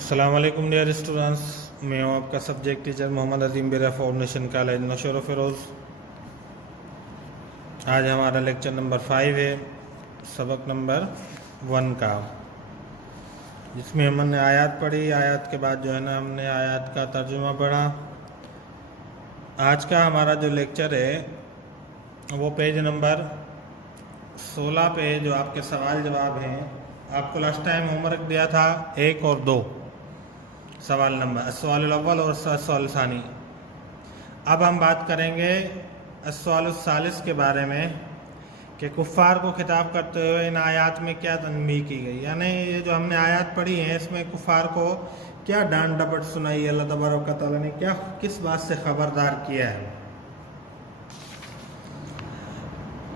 अस्सलाम वालेकुम dear students, मैं हूं आपका सब्जेक्ट टीचर मोहम्मद अजीम बेरा फाउंडेशन कॉलेज नशर फ़िरोज़। आज हमारा लेक्चर नंबर 5 है, सबक नंबर 1 का, जिसमें हमने आयत पढ़ी। आयत के बाद जो है ना हमने आयत का तर्जुमा पढ़ा। आज का हमारा जो लेक्चर है वो पेज नंबर 16 पे जो आपके सवाल जवाब हैं। आपको लास्ट टाइम होमवर्क दिया था 1 और 2 सवाल नंबर, सवाल अव्वल और सवाल सानी। अब हम बात करेंगे सवाल सालिस के बारे में कि कुफ़ार को खिताब करते हुए इन आयात में क्या तनबीह की गई, यानी ये जो हमने आयत पढ़ी है इसमें कुफ़ार को क्या डांट डपट सुनाई, अल्लाह तबारक व तआला ने क्या किस बात से ख़बरदार किया है।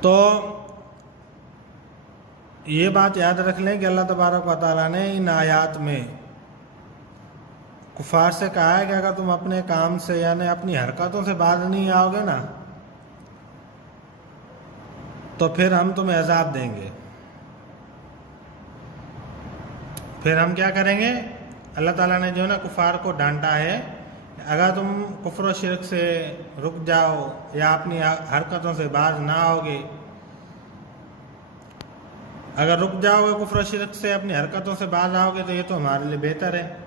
तो ये बात याद रख लें कि अल्लाह तबारक व तआला ने इन आयात में कुफार से कहा है कि अगर तुम अपने काम से यानी अपनी हरकतों से बाज नहीं आओगे ना तो फिर हम तुम्हें अजाब देंगे। फिर हम क्या करेंगे, अल्लाह ताला ने जो है ना कुफार को डांटा है, अगर तुम कुफ्र और शिरक से रुक जाओ या अपनी हरकतों से बाज ना आओगे, अगर रुक जाओगे कुफ्र और शिरक से अपनी हरकतों से बाज आओगे तो ये तो हमारे लिए बेहतर है।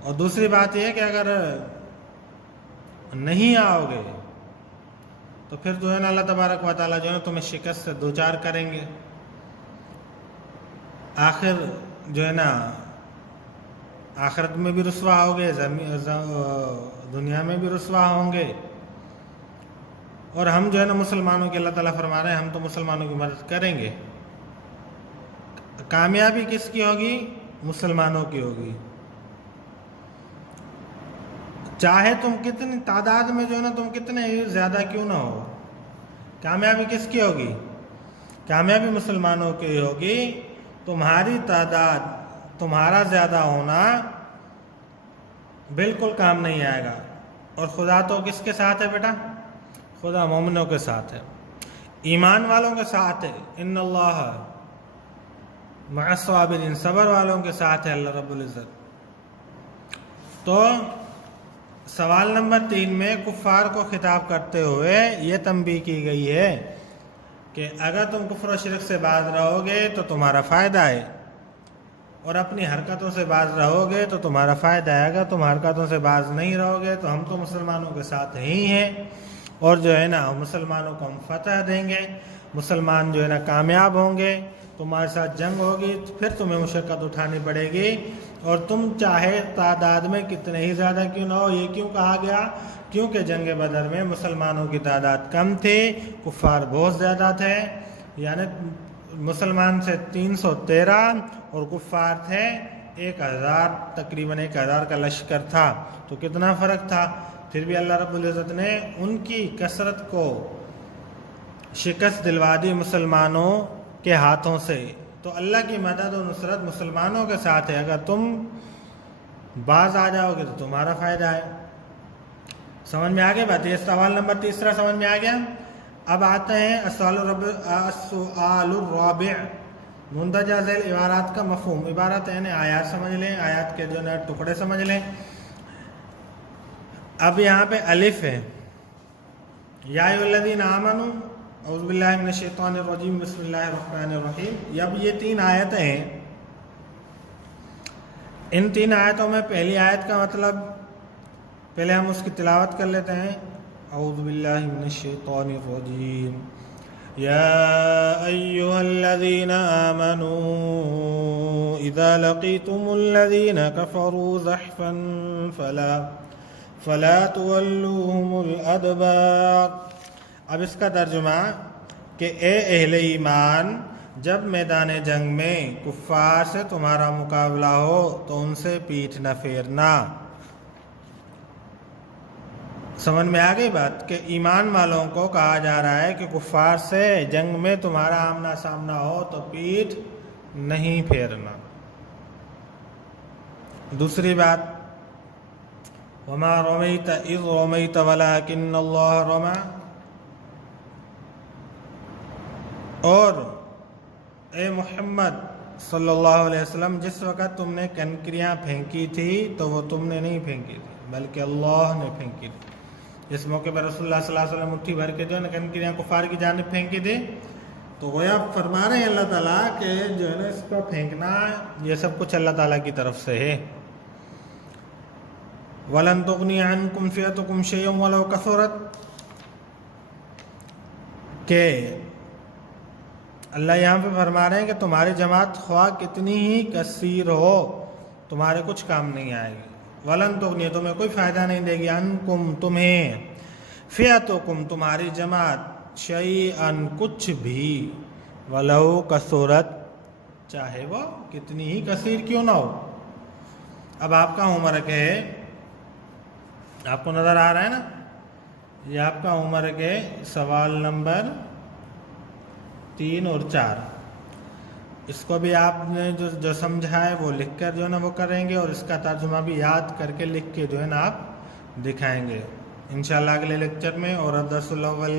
और दूसरी बात यह है कि अगर नहीं आओगे तो फिर जो है ना अल्लाह तबारक व तआला जो है तुम्हें शिकस्त से दो चार करेंगे। आखिर जो है ना आखिरत में भी रुसवा होगे, दुनिया में भी रुसवा होंगे। और हम जो है ना मुसलमानों की, अल्लाह ताला फरमा रहे हैं हम तो मुसलमानों की मदद करेंगे। कामयाबी किसकी होगी? मुसलमानों की होगी। चाहे तुम कितनी तादाद में जो है ना तुम कितने ज़्यादा क्यों ना हो, कामयाबी किसकी होगी? कामयाबी मुसलमानों की होगी। तुम्हारी तादाद, तुम्हारा ज़्यादा होना बिल्कुल काम नहीं आएगा। और खुदा तो किसके साथ है बेटा? खुदा मोमिनों के साथ है, ईमान वालों के साथ है। इन्नल्लाह मअस्साबिरीन, सब्र वालों के साथ है अल्लाह रब्बुल इज़्ज़त। तो सवाल नंबर 3 में कुफ़ार को खिताब करते हुए ये तंबीह की गई है कि अगर तुम कुफ्र और शिरक से बाज रहोगे तो तुम्हारा फ़ायदा है, और अपनी हरकतों से बाज रहोगे तो तुम्हारा फ़ायदा है। अगर तुम हरकतों से बाज नहीं रहोगे तो हम तो मुसलमानों के साथ ही हैं, और जो है ना मुसलमानों को हम फतह देंगे, मुसलमान जो है ना कामयाब होंगे, तुम्हारे साथ जंग होगी तो फिर तुम्हें मुशक्क़त उठानी पड़ेगी। और तुम चाहे तादाद में कितने ही ज़्यादा क्यों ना हो। ये क्यों कहा गया? क्योंकि जंग बदर में मुसलमानों की तादाद कम थी, कुफ़ार बहुत ज़्यादा थे। यानी मुसलमान से 313 और कुफ़ार थे 1000, तकरीबन 1000 का लश्कर था। तो कितना फ़र्क था। फिर भी अल्लाह रब्बुल इज़्ज़त ने उनकी कसरत को शिकस्त दिलवा दी मुसलमानों के हाथों से। तो अल्लाह की मदद और नुसरत मुसलमानों के साथ है। अगर तुम बाज आ जाओगे तो तुम्हारा फ़ायदा है। समझ में आ गई बात? ये सवाल नंबर 3 समझ में आ गया। अब आते हैं अस्सुआलुर्राबि', मुंदरजा झैल इबारात का मफ़हूम। इबारत यानी आयात समझ लें, आयात के जो ना टुकड़े समझ लें। अब यहाँ पे अलिफ है, या अय्युहल्लज़ीना आमनू औज़ु बिल्लाहि मिनश शैतानिर रजीम बिस्मिल्लाहिर रहमानिर रहीम। अब ये 3 आयतें हैं। इन 3 आयतों में पहली आयत का मतलब पहले हम उसकी तिलावत कर लेते हैं। औज़ु बिल्लाहि मिनश शैतानिर रजीम, या अय्युहल्लज़ीना आमनू इज़ा लक़ीतुमुल्लज़ीना कफ़रू ज़हफ़न फ़ला तुवल्लूहुमुल अदबार। अब इसका तर्जुमा कि ए अहले ईमान, जब मैदान जंग में कुफ़ार से तुम्हारा मुकाबला हो तो उनसे पीठ न फेरना। समझ में आ गई बात कि ईमान वालों को कहा जा रहा है कि कुफ़ार से जंग में तुम्हारा आमना सामना हो तो पीठ नहीं फेरना। दूसरी बात, वमा रमैत इज़ रमैत वलाकिन्नल्लाह रमा। और ए मोहम्मद, सल्लल्लाहु अलैहि वसल्लम जिस वक़्त तुमने कनकरियाँ फेंकी थी तो वो तुमने नहीं फेंकी थी बल्कि अल्लाह ने फेंकी थी। इस मौके पर रसूलुल्लाह सल्लल्लाहु अलैहि वसल्लम मुट्ठी भर के जो है ना कनकरियाँ कुफार की जानिब फेंकी थी। तो गोया फरमा रहे हैं अल्लाह ताला कि जो है ना इसका फेंकना ये सब कुछ अल्लाह ताला की तरफ से है। वलन तुगनी अन्कुम फिअतुकुम शयअन वलौ कसरत, के अल्लाह यहाँ पे फरमा रहे हैं कि तुम्हारी जमात ख्वाह कितनी ही कसीर हो तुम्हारे कुछ काम नहीं आएगी। वलन तुगनी, तुम्हें कोई फ़ायदा नहीं देगी, अन्कुम तुम्हें, फिअतुकुम तुम्हारी जमात, शयअन कुछ भी, वलौ कसरत चाहे वो कितनी ही कसीर क्यों ना हो। अब आपका होमवर्क है, आपको नज़र आ रहा है ना, ये आपका होमवर्क है सवाल नंबर 3 और 4। इसको भी आपने जो समझा है वो लिख कर जो है ना वो करेंगे और इसका तर्जुमा भी याद करके लिख के जो है ना आप दिखाएंगे इंशाल्लाह अगले लेक्चर में। और दर्सुल अव्वल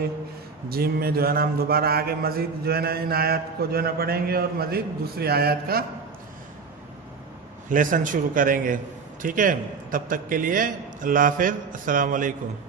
जिम में जो है ना हम दोबारा आगे मज़ीद जो है ना इन आयत को जो है ना पढ़ेंगे और मज़ीद दूसरी आयत का लेसन शुरू करेंगे। ठीक है, तब तक के लिए अल्लाह हाफ़िज़, अस्सलाम वालेकुम।